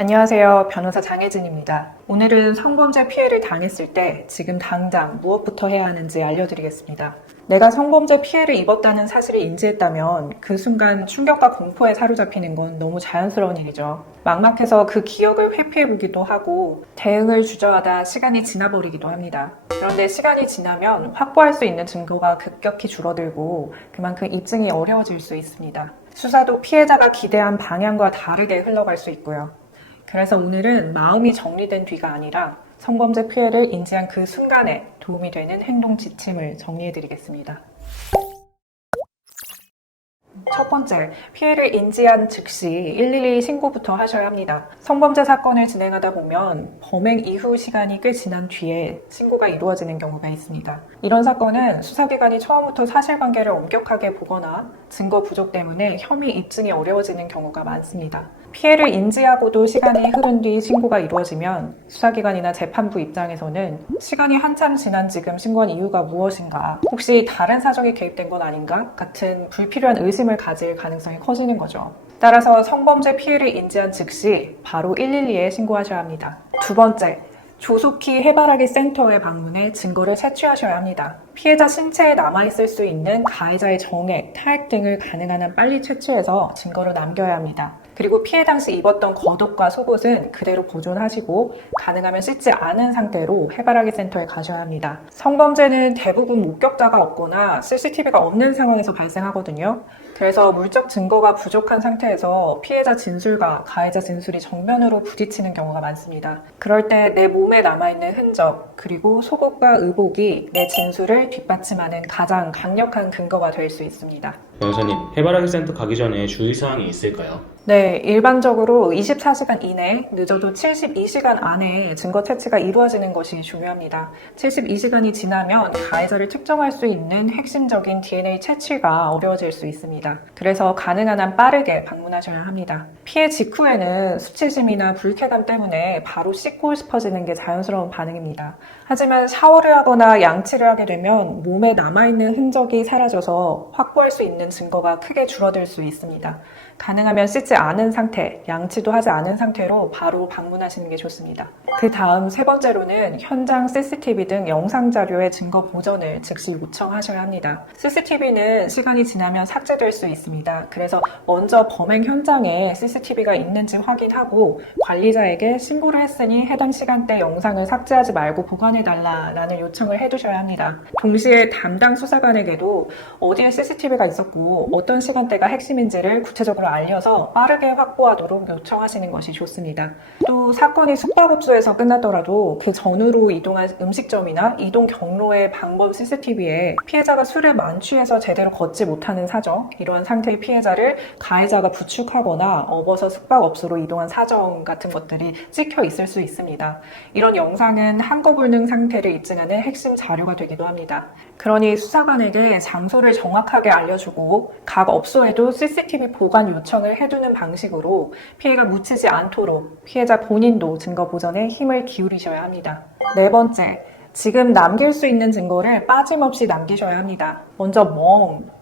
안녕하세요. 변호사 장혜진입니다. 오늘은 성범죄 피해를 당했을 때 지금 당장 무엇부터 해야 하는지 알려드리겠습니다. 내가 성범죄 피해를 입었다는 사실을 인지했다면 그 순간 충격과 공포에 사로잡히는 건 너무 자연스러운 일이죠. 막막해서 그 기억을 회피해보기도 하고 대응을 주저하다 시간이 지나버리기도 합니다. 그런데 시간이 지나면 확보할 수 있는 증거가 급격히 줄어들고 그만큼 입증이 어려워질 수 있습니다. 수사도 피해자가 기대한 방향과 다르게 흘러갈 수 있고요. 그래서 오늘은 마음이 정리된 뒤가 아니라 성범죄 피해를 인지한 그 순간에 도움이 되는 행동 지침을 정리해드리겠습니다. 첫 번째, 피해를 인지한 즉시 112 신고부터 하셔야 합니다. 성범죄 사건을 진행하다 보면 범행 이후 시간이 꽤 지난 뒤에 신고가 이루어지는 경우가 있습니다. 이런 사건은 수사기관이 처음부터 사실관계를 엄격하게 보거나 증거 부족 때문에 혐의 입증이 어려워지는 경우가 많습니다. 피해를 인지하고도 시간이 흐른 뒤 신고가 이루어지면 수사기관이나 재판부 입장에서는 시간이 한참 지난 지금 신고한 이유가 무엇인가, 혹시 다른 사정이 개입된 건 아닌가 같은 불필요한 의심을 가질 가능성이 커지는 거죠. 따라서 성범죄 피해를 인지한 즉시 바로 112에 신고하셔야 합니다. 두 번째, 조속히 해바라기 센터에 방문해 증거를 채취하셔야 합니다. 피해자 신체에 남아있을 수 있는 가해자의 정액, 타액 등을 가능한 한 빨리 채취해서 증거로 남겨야 합니다. 그리고 피해 당시 입었던 겉옷과 속옷은 그대로 보존하시고 가능하면 씻지 않은 상태로 해바라기 센터에 가셔야 합니다. 성범죄는 대부분 목격자가 없거나 CCTV가 없는 상황에서 발생하거든요. 그래서 물적 증거가 부족한 상태에서 피해자 진술과 가해자 진술이 정면으로 부딪히는 경우가 많습니다. 그럴 때 내 몸에 남아있는 흔적, 그리고 속옷과 의복이 내 진술을 뒷받침하는 가장 강력한 근거가 될 수 있습니다. 변호사님, 해바라기 센터 가기 전에 주의사항이 있을까요? 네, 일반적으로 24시간 이내, 늦어도 72시간 안에 증거 채취가 이루어지는 것이 중요합니다. 72시간이 지나면 가해자를 특정할 수 있는 핵심적인 DNA 채취가 어려워질 수 있습니다. 그래서 가능한 한 빠르게 방문하셔야 합니다. 피해 직후에는 수치심이나 불쾌감 때문에 바로 씻고 싶어지는 게 자연스러운 반응입니다. 하지만 샤워를 하거나 양치를 하게 되면 몸에 남아있는 흔적이 사라져서 확보할 수 있는 증거가 크게 줄어들 수 있습니다. 가능하면 씻지 않은 상태, 양치도 하지 않은 상태로 바로 방문하시는 게 좋습니다. 그 다음 세 번째로는 현장 CCTV 등 영상 자료의 증거 보전을 즉시 요청하셔야 합니다. CCTV는 시간이 지나면 삭제될 수 있습니다. 그래서 먼저 범행 현장에 CCTV가 있는지 확인하고 관리자에게 신고를 했으니 해당 시간대 영상을 삭제하지 말고 보관해달라는 요청을 해두셔야 합니다. 동시에 담당 수사관에게도 어디에 CCTV가 있었고 어떤 시간대가 핵심인지를 구체적으로 알려서 빠르게 확보하도록 요청하시는 것이 좋습니다. 또 사건이 숙박업소에서 끝났더라도 그 전후로 이동한 음식점이나 이동 경로의 방범 CCTV에 피해자가 술에 만취해서 제대로 걷지 못하는 사정, 이러한 상태의 피해자를 가해자가 부축하거나 업어서 숙박업소로 이동한 사정 같은 것들이 찍혀 있을 수 있습니다. 이런 영상은 한거불능 상태를 입증하는 핵심 자료가 되기도 합니다. 그러니 수사관에게 장소를 정확하게 알려주고 각 업소에도 CCTV 보관 요청을 해두는 방식으로 피해가 묻히지 않도록 피해자 본인도 증거 보전에 힘을 기울이셔야 합니다. 네 번째, 지금 남길 수 있는 증거를 빠짐없이 남기셔야 합니다. 먼저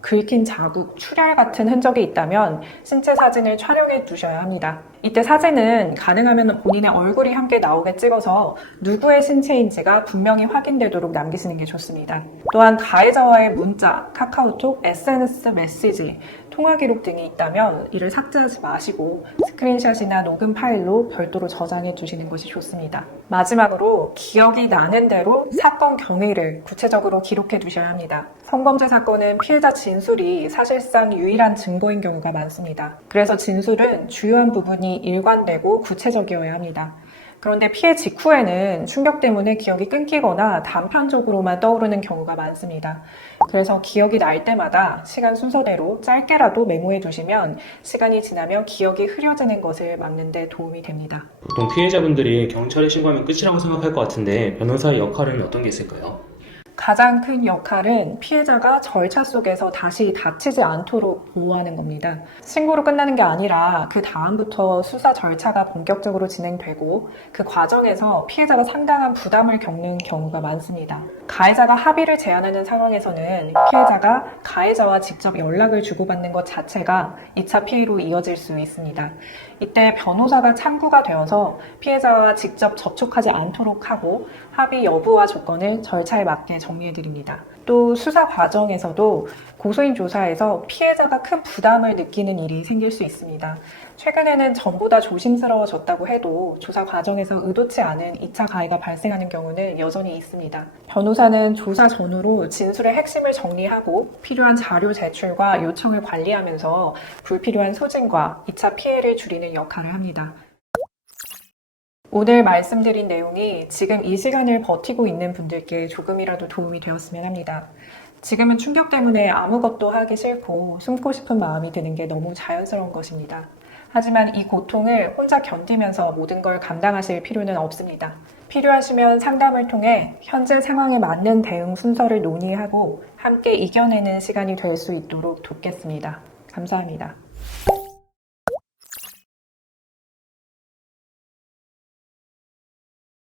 긁힌 자국, 출혈 같은 흔적이 있다면 신체 사진을 촬영해 두셔야 합니다. 이때 사진은 가능하면 본인의 얼굴이 함께 나오게 찍어서 누구의 신체인지가 분명히 확인되도록 남기시는 게 좋습니다. 또한 가해자와의 문자, 카카오톡, SNS 메시지, 통화 기록 등이 있다면 이를 삭제하지 마시고 스크린샷이나 녹음 파일로 별도로 저장해 두시는 것이 좋습니다. 마지막으로 기억이 나는 대로 사건 경위를 구체적으로 기록해 두셔야 합니다. 성범죄 사건은 피해자 진술이 사실상 유일한 증거인 경우가 많습니다. 그래서 진술은 주요한 부분이 일관되고 구체적이어야 합니다. 그런데 피해 직후에는 충격 때문에 기억이 끊기거나 단편적으로만 떠오르는 경우가 많습니다. 그래서 기억이 날 때마다 시간 순서대로 짧게라도 메모해 두시면 시간이 지나면 기억이 흐려지는 것을 막는 데 도움이 됩니다. 보통 피해자분들이 경찰에 신고하면 끝이라고 생각할 것 같은데 변호사의 역할은 어떤 게 있을까요? 가장 큰 역할은 피해자가 절차 속에서 다시 다치지 않도록 보호하는 겁니다. 신고로 끝나는 게 아니라 그 다음부터 수사 절차가 본격적으로 진행되고 그 과정에서 피해자가 상당한 부담을 겪는 경우가 많습니다. 가해자가 합의를 제안하는 상황에서는 피해자가 가해자와 직접 연락을 주고받는 것 자체가 2차 피해로 이어질 수 있습니다. 이때 변호사가 참고가 되어서 피해자와 직접 접촉하지 않도록 하고 합의 여부와 조건을 절차에 맞게 정리해드립니다. 또 수사 과정에서도 고소인 조사에서 피해자가 큰 부담을 느끼는 일이 생길 수 있습니다. 최근에는 전보다 조심스러워졌다고 해도 조사 과정에서 의도치 않은 2차 가해가 발생하는 경우는 여전히 있습니다. 변호사는 조사 전후로 진술의 핵심을 정리하고 필요한 자료 제출과 요청을 관리하면서 불필요한 소진과 2차 피해를 줄이는 역할을 합니다. 오늘 말씀드린 내용이 지금 이 시간을 버티고 있는 분들께 조금이라도 도움이 되었으면 합니다. 지금은 충격 때문에 아무것도 하기 싫고 숨고 싶은 마음이 드는 게 너무 자연스러운 것입니다. 하지만 이 고통을 혼자 견디면서 모든 걸 감당하실 필요는 없습니다. 필요하시면 상담을 통해 현재 상황에 맞는 대응 순서를 논의하고 함께 이겨내는 시간이 될 수 있도록 돕겠습니다. 감사합니다.